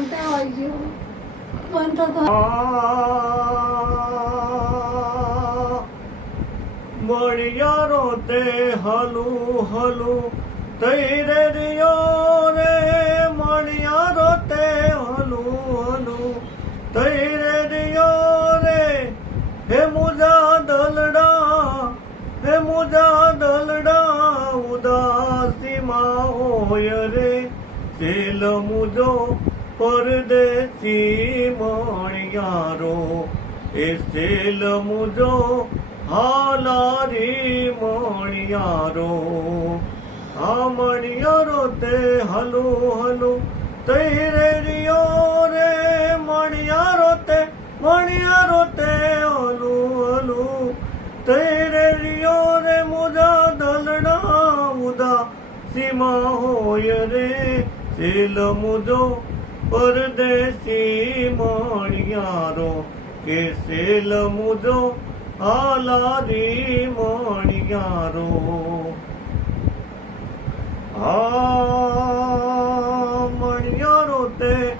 શાંતિ હોય ગયું બંધ થતો મળિયારો તે હલુ હલુ તૈરે દિયો રે મળિયારો તે હલુ હલુ તૈરે દિયો રે હે મુજા દલડા ઉદાસીમાં હોય રે સેલ મુજો પરદેશી મણિયારો એ સેલ મુજો હાલારી મણિયારો આ મણિયારો તે હલો હલો તૈરે રિયો રે મણિયારો તે હલો હલો તૈરે રિયો રે મુજા દલડા ઉદાસીમાં હોય રે સેલ મુજો પરદેશી મણિયારો કે સેલ મુજો હાલારી મણિયારો મણિયારો તે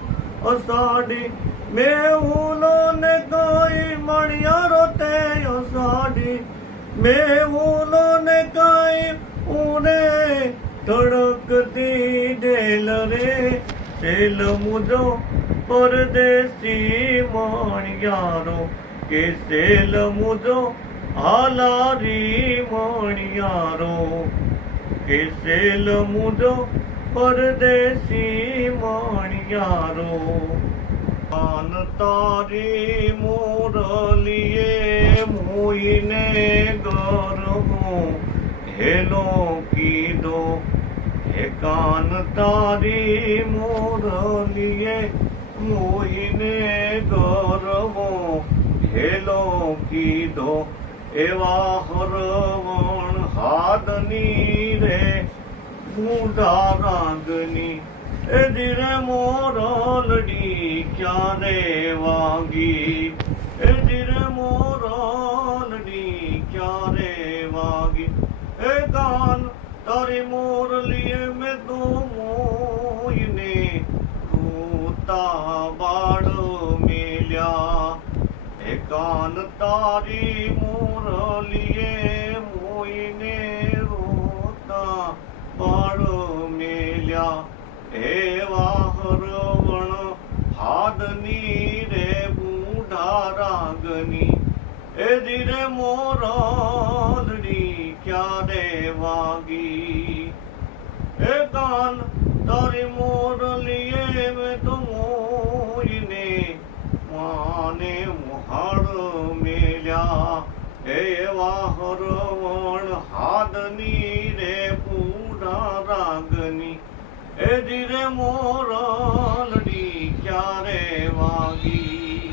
અષાઢી મેહુલો ને કઈ મણિયારો તે અષાઢી મેહુલો ને કઈ ઉને ધડકતી ઢેલ રે સેલ મુજો પરદેશી મણિયારો કે સેલ મુજો હાલારી મણિયારો કે સેલ મુજો પરદેશી મણિયારો કાન તારી મુરલીએ મોઈને ગરહો હેલો કીધો હે કાન તારી મુરલીએ મોઈને ગરહો હેલો કીધો એવા હરવણ હાદની રે મૂઢા રાગની એ ધીરે મોરલડી ક્યારે વાગી એ ધીરે મોરલડી ક્યારે વાગી એ કાન તારી મોરલીએ મેં તો મોઈને રોતા બાળ મેલ્યા એ કાન તારી મોરલીએ મોઈને રોતા બાળ મેલ્યા એવા હરવણ હાદની રે બૂઢા રાગની એ ધીરે મોરલડી ક્યારે વાગી એ કાન તારી મોરલીએ મેં તો મોઈને માને મોહાડ મેલ્યા એવા હરવણ હાદની રે બૂઢા રાગની એ ધીરે મોરલડી ક્યારે વાગી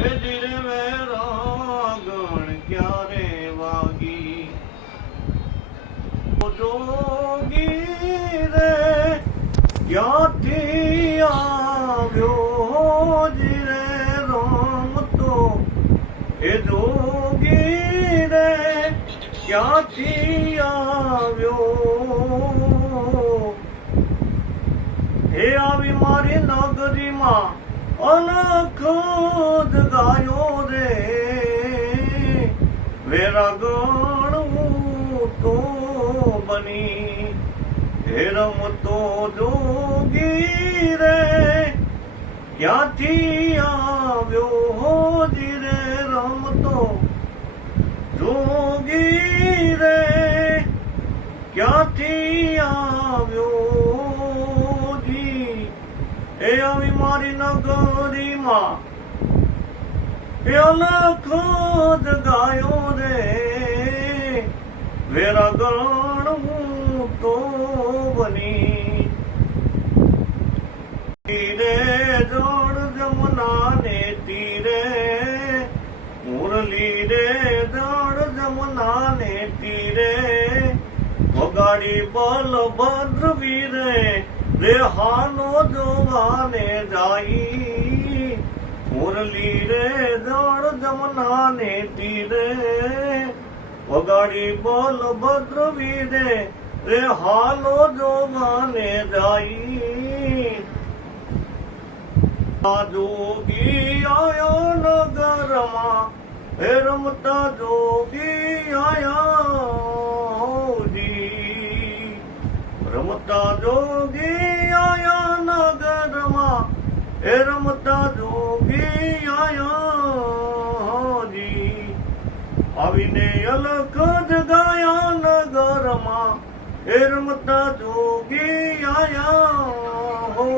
એ ધીરે વેરાગણ ક્યારે વાગી જોગી રે ક્યાંથી આવ્યો જીરે રમતો એ જોગી રે ક્યાંથી આવ્યો હે આવી મારી નગરીમાં અલખ જગાયો રે વેરાગણ તો બની હે રમતો જોગી રે ક્યાંથી આવ્યો જીરે રમતો જોગી રે ક્યાંથી આવ્યો એ આવી મારી નગરીમાં એ અલખ જગાયો રે વેરાગણ હું તો બની તીરે જોડ જમના ને તીરે મુરલી રે જોડ જમના ને તીરે વગાડી બલભદ્ર વીરે રેહાનો જોવાને જાઈ મુરલી રે જળ જમના ને તીરે વગાડી બલભદ્ર વીરે રેહાનો જોવાને જાઈ આ જોગી આયો નગરમાં હે રમતા જોગી આયા જી રમતા જોગી આયા નગરમાં હે રમતા જોગી આયા જી આવીને અલખ જગાયા નગરમાં હે રમતા જોગી આયા હો